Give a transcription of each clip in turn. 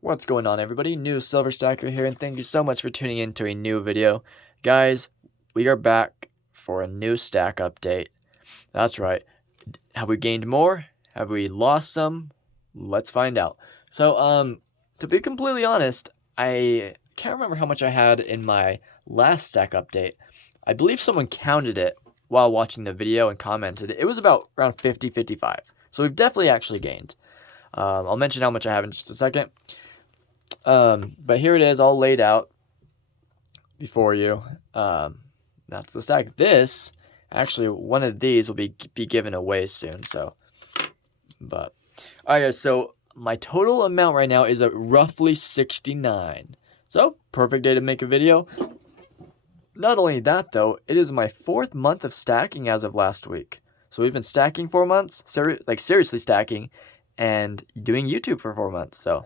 What's going on, everybody? New Silver Stacker here, and thank you so much for tuning in to a new video. Guys, we are back for a new stack update. That's right. Have we gained more? Have we lost some? Let's find out. So, to be completely honest, I can't remember how much I had in my last stack update. I believe someone counted it while watching the video and commented. It was about around 50, 55. So we've definitely actually gained. I'll mention how much I have in just a second. But here it is, all laid out before you. That's the stack. This, actually, one of these will be given away soon. So, but all right, guys. So my total amount right now is at roughly 69. So perfect day to make a video. Not only that, though, it is my 4th month of stacking as of last week. So we've been stacking 4 months, seriously stacking, and doing YouTube for 4 months. So.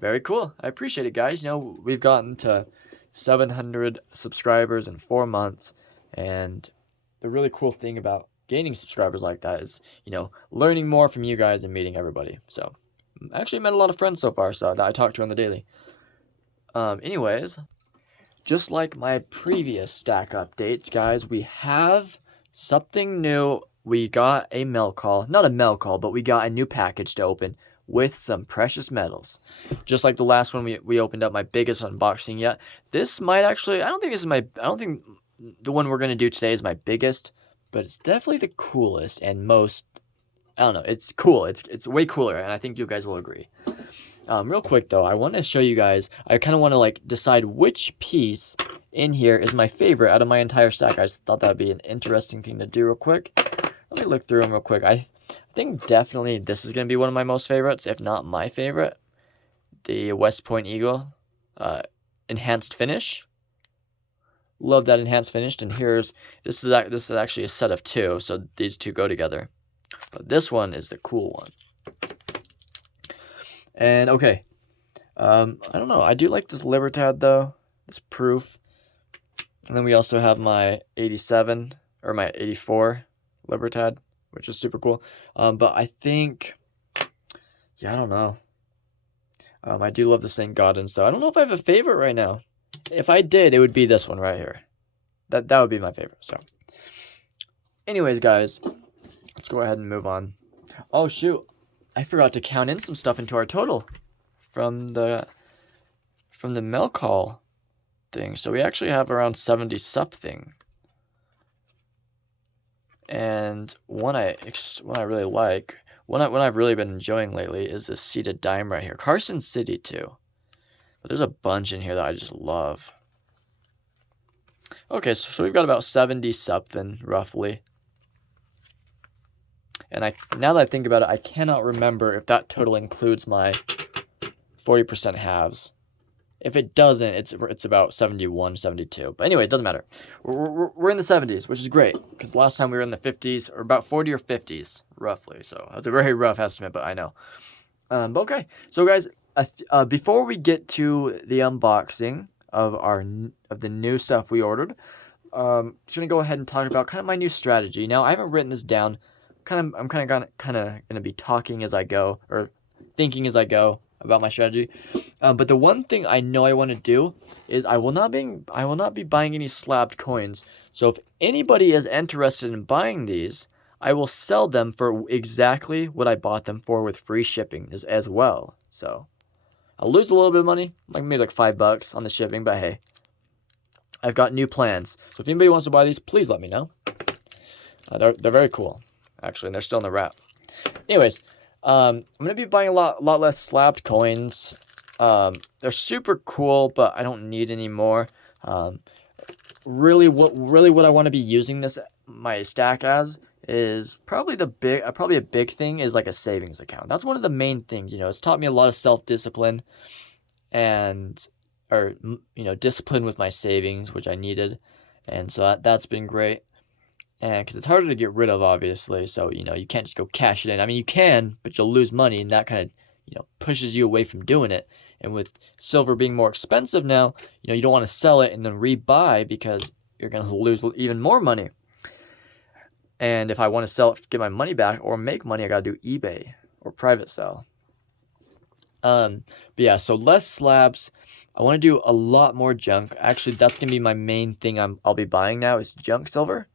Very cool. I appreciate it, guys. You know, we've gotten to 700 subscribers in 4 months. And the really cool thing about gaining subscribers like that is, you know, learning more from you guys and meeting everybody. So, I actually met a lot of friends so far, so that I talk to on the daily. Anyways, just like my previous stack updates, guys, we have something new. We got a mail call. Not a mail call, but we got a new package to open with some precious metals. Just like the last one we opened up, my biggest unboxing yet. This might actually, I don't think the one we're going to do today is my biggest, but it's definitely the coolest and most, I don't know, it's cool. It's way cooler, and I think you guys will agree. Real quick though, I want to show you guys, I kind of want to like decide which piece in here is my favorite out of my entire stack. I just thought that would be an interesting thing to do real quick. Let me look through them real quick. I think definitely this is going to be one of my most favorites, if not my favorite. The West Point Eagle enhanced finish. Love that enhanced finish. And this is actually a set of 2, so these 2 go together. But this one is the cool one. And okay, I don't know. I do like this Libertad though. This proof. And then we also have my 87 or my 84 Libertad, which is super cool. But I think, yeah, I don't know. I do love the St. Gaudens, though. I don't know if I have a favorite right now. If I did, it would be this one right here. That would be my favorite. So, anyways, guys, let's go ahead and move on. Oh, shoot. I forgot to count in some stuff into our total from the mail call thing. So we actually have around 70 something. And one I really like, one I've really been enjoying lately is this seated dime right here. Carson City too. But there's a bunch in here that I just love. Okay, so we've got about 70 something roughly. And now that I think about it, I cannot remember if that total includes my 40% halves. If it doesn't, it's about 71, 72. But anyway, it doesn't matter. We're in the 70s, which is great. Because last time we were in the 50s, or about 40 or 50s, roughly. So that's a very rough estimate, but I know. But okay. So guys, before we get to the unboxing of the new stuff we ordered, I'm just going to go ahead and talk about kind of my new strategy. Now, I haven't written this down. I'm kind of gonna be talking as I go, or thinking as I go about my strategy. But the one thing I know I want to do is I will not be buying any slabbed coins. So if anybody is interested in buying these, I will sell them for exactly what I bought them for, with free shipping as well. So I'll lose a little bit of money, like maybe like $5 on the shipping, but hey, I've got new plans. So if anybody wants to buy these, please let me know. They're very cool, actually, and they're still in the wrap. Anyways, I'm gonna be buying a lot less slabbed coins. They're super cool, but I don't need any more. Really what I want to be using my stack as is probably a big thing is like a savings account. That's one of the main things. You know, it's taught me a lot of self-discipline discipline with my savings, which I needed, and so that's been great. And because it's harder to get rid of, obviously, so you know you can't just go cash it in. I mean, you can, but you'll lose money, and that kind of pushes you away from doing it. And with silver being more expensive now, you don't want to sell it and then rebuy, because you're going to lose even more money. And if I want to sell it, get my money back, or make money, I got to do eBay or private sell. But yeah, so less slabs. I want to do a lot more junk. Actually, that's gonna be my main thing I'll be buying now is junk silver.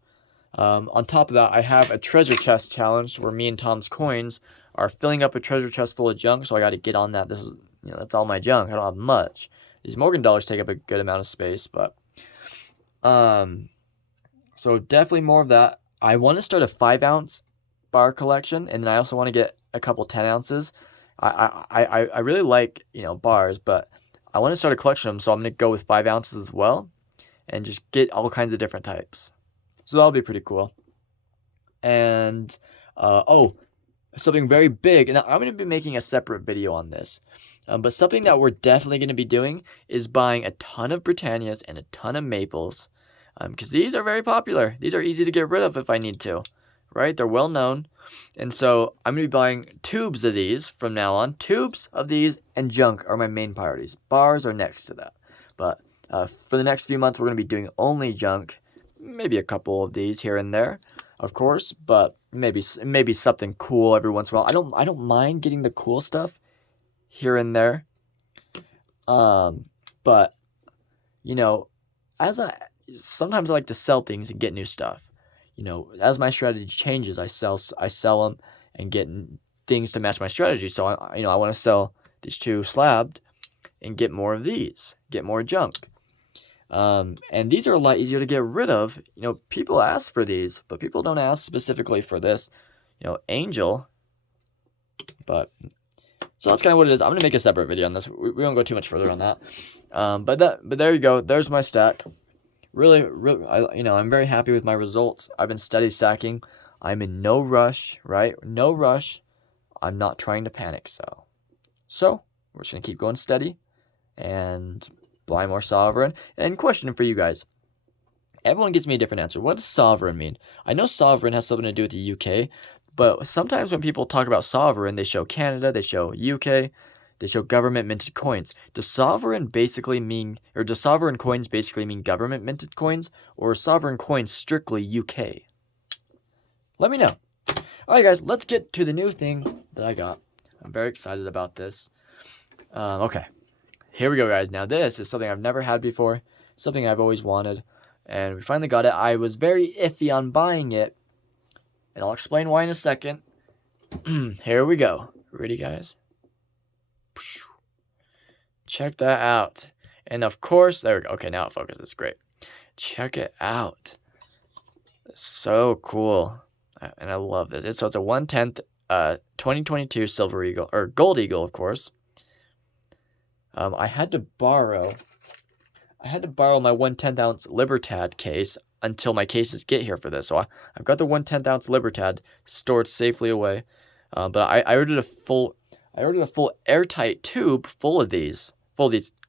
On top of that, I have a treasure chest challenge where me and Tom's coins are filling up a treasure chest full of junk, so I got to get on that. This is, that's all my junk. I don't have much. These Morgan dollars take up a good amount of space, but so definitely more of that. I want to start a 5-ounce bar collection, and then I also want to get a couple 10 ounces. I really like bars, but I want to start a collection of them, so I'm gonna go with 5 ounces as well, and just get all kinds of different types. So that'll be pretty cool. And something very big, and I'm going to be making a separate video on this. But something that we're definitely going to be doing is buying a ton of Britannias and a ton of Maples. Because these are very popular. These are easy to get rid of if I need to. Right? They're well known. And so I'm going to be buying tubes of these from now on. Tubes of these and junk are my main priorities. Bars are next to that. But for the next few months, we're going to be doing only junk. Maybe a couple of these here and there, of course, but maybe something cool every once in a while. I don't mind getting the cool stuff here and there. But sometimes I like to sell things and get new stuff. As my strategy changes, I sell them and get things to match my strategy. So I want to sell these 2 slabbed and get more of these, get more junk. And these are a lot easier to get rid of. People ask for these, but people don't ask specifically for this, angel. But so that's kind of what it is. I'm gonna make a separate video on this. We won't go too much further on that. But there you go. There's my stack. Really, I'm very happy with my results. I've been steady stacking. I'm in no rush, right? No rush. I'm not trying to panic sell. So we're just gonna keep going steady and buy more sovereign. And question for you guys. Everyone gives me a different answer. What does sovereign mean? I know sovereign has something to do with the UK, but sometimes when people talk about sovereign, they show Canada, they show UK, they show government minted coins. Does sovereign coins basically mean government minted coins, or is sovereign coins strictly UK? Let me know. Alright guys, let's get to the new thing that I got. I'm very excited about this. Okay. Here we go, guys. Now this is something I've never had before, something I've always wanted, and we finally got it. I was very iffy on buying it, and I'll explain why in a second. Here we go. Ready, guys? Check that out. And of course, there we go. Okay, now it focuses. Great. Check it out. So cool. And I love this. So it's a 1/10 2022 Silver Eagle, or Gold Eagle, of course. I had to borrow my 1/10 ounce Libertad case until my cases get here for this. So I've got the 1/10 ounce Libertad stored safely away. But I ordered a full airtight tube full of these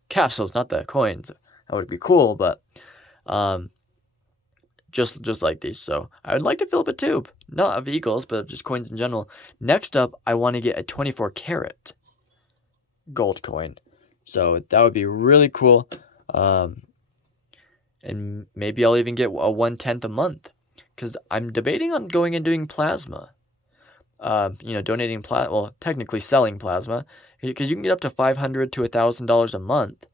capsules, not the coins. That would be cool, but just like these. So I would like to fill up a tube, not of Eagles, but of just coins in general. Next up, I want to get a 24 karat gold coin. So that would be really cool. And maybe I'll even get a 1/10 a month, because I'm debating on going and doing plasma. Donating technically selling plasma, because you can get up to $500 to $1,000 a month,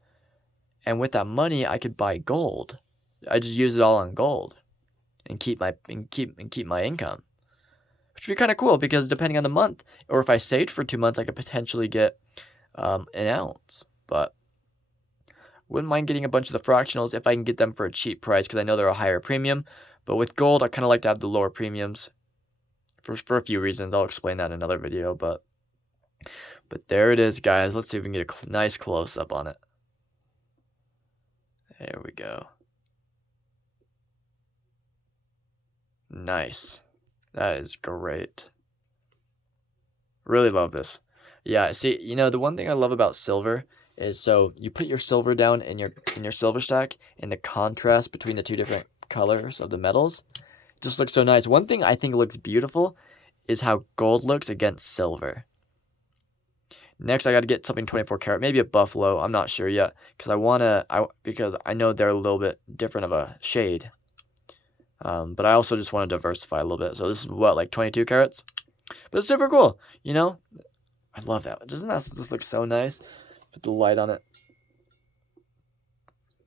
and with that money I could buy gold. I just use it all on gold, and keep my income, which would be kind of cool, because depending on the month, or if I saved for 2 months, I could potentially get an ounce. But wouldn't mind getting a bunch of the fractionals if I can get them for a cheap price, because I know they're a higher premium. But with gold, I kind of like to have the lower premiums for a few reasons. I'll explain that in another video. But there it is, guys. Let's see if we can get a nice close-up on it. There we go. Nice. That is great. Really love this. Yeah, see, the one thing I love about silver is, so you put your silver down in your silver stack, and the contrast between the 2 different colors of the metals just looks so nice. One thing I think looks beautiful is how gold looks against silver. Next, I got to get something 24 karat, maybe a buffalo. I'm not sure yet, because I know they're a little bit different of a shade. But I also just want to diversify a little bit. So this is what, like 22 carats? But it's super cool, I love that. Doesn't that just look so nice? Put the light on it.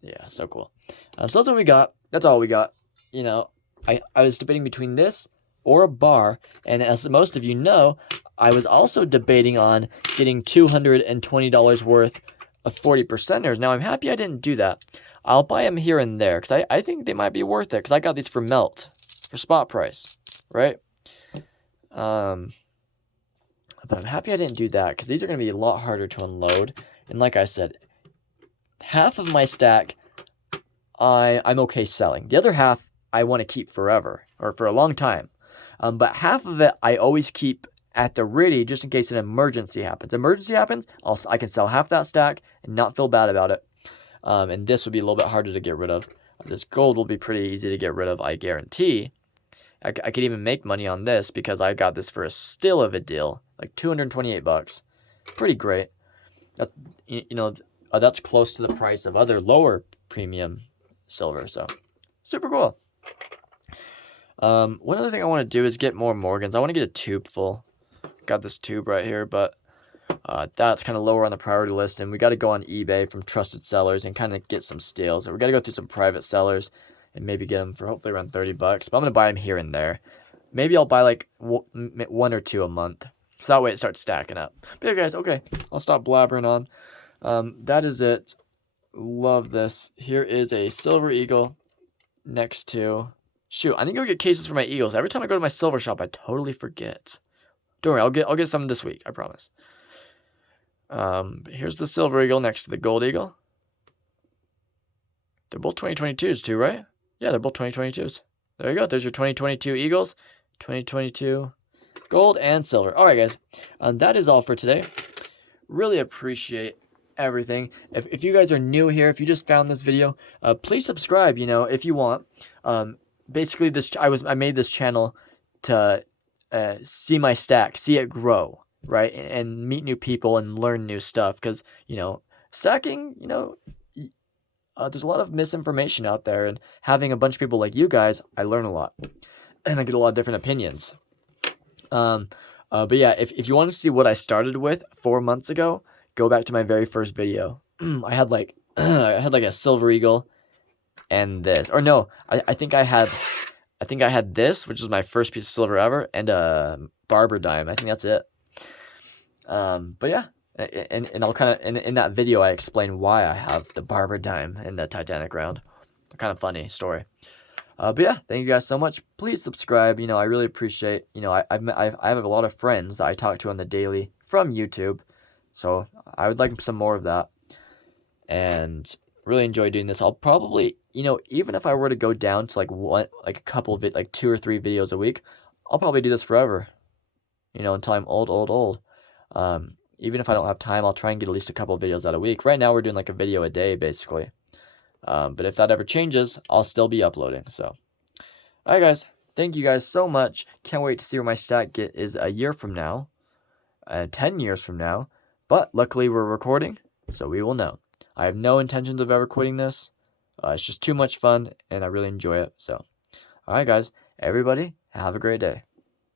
Yeah, so cool. So that's what we got. That's all we got. You know, I was debating between this or a bar, and as most of you know, I was also debating on getting $220 worth of 40%ers. Now, I'm happy I didn't do that. I'll buy them here and there, because I think they might be worth it, because I got these for melt, for spot price, right? But I'm happy I didn't do that, because these are going to be a lot harder to unload. And like I said, half of my stack I'm okay selling. The other half I want to keep forever, or for a long time. But half of it I always keep at the ready, just in case an emergency happens. Emergency happens, I can sell half that stack and not feel bad about it. And this would be a little bit harder to get rid of. This gold will be pretty easy to get rid of, I guarantee. I could even make money on this because I got this for a still of a deal, like $228. Pretty great. That, that's close to the price of other lower premium silver, so super cool. One other thing I want to do is get more Morgans. I want to get a tube full. Got this tube right here, but that's kind of lower on the priority list, and we got to go on eBay from trusted sellers and kind of get some steals. So we got to go through some private sellers and maybe get them for hopefully around $30. But I'm gonna buy them here and there. Maybe I'll buy like one or two a month, so that way it starts stacking up. But yeah, guys, okay, I'll stop blabbering on. That is it. Love this. Here is a silver eagle next to... Shoot, I need to go get cases for my eagles. Every time I go to my silver shop, I totally forget. Don't worry, I'll get some this week, I promise. Here's the silver eagle next to the gold eagle. They're both 2022s too, right? Yeah, they're both 2022s. There you go. There's your 2022 eagles, 2022 gold and silver. All right, guys. That is all for today. Really appreciate everything. If you guys are new here, if you just found this video, please subscribe, if you want. Basically, I made this channel to see my stack, see it grow, right? And meet new people and learn new stuff, because stacking, there's a lot of misinformation out there, and having a bunch of people like you guys, I learn a lot and I get a lot of different opinions. But yeah, if you want to see what I started with 4 months ago, go back to my very first video. I had like a silver eagle and this, or no, I think I had this, which was my first piece of silver ever, and a barber dime. I think that's it. But yeah, and I'll kind of in that video I explain why I have the barber dime in the Titanic round. Kind of funny story. But yeah, thank you guys so much. Please subscribe. I really appreciate. I have a lot of friends that I talk to on the daily from YouTube, so I would like some more of that. And really enjoy doing this. I'll probably, even if I were to go down to a couple of like 2 or 3 videos a week, I'll probably do this forever. Until I'm old. Even if I don't have time, I'll try and get at least a couple of videos out a week. Right now, we're doing like a video a day, basically. But if that ever changes, I'll still be uploading. So, all right, guys. Thank you guys so much. Can't wait to see where my stack is a year from now, 10 years from now. But luckily, we're recording, so we will know. I have no intentions of ever quitting this. It's just too much fun, and I really enjoy it. So, all right, guys. Everybody, have a great day.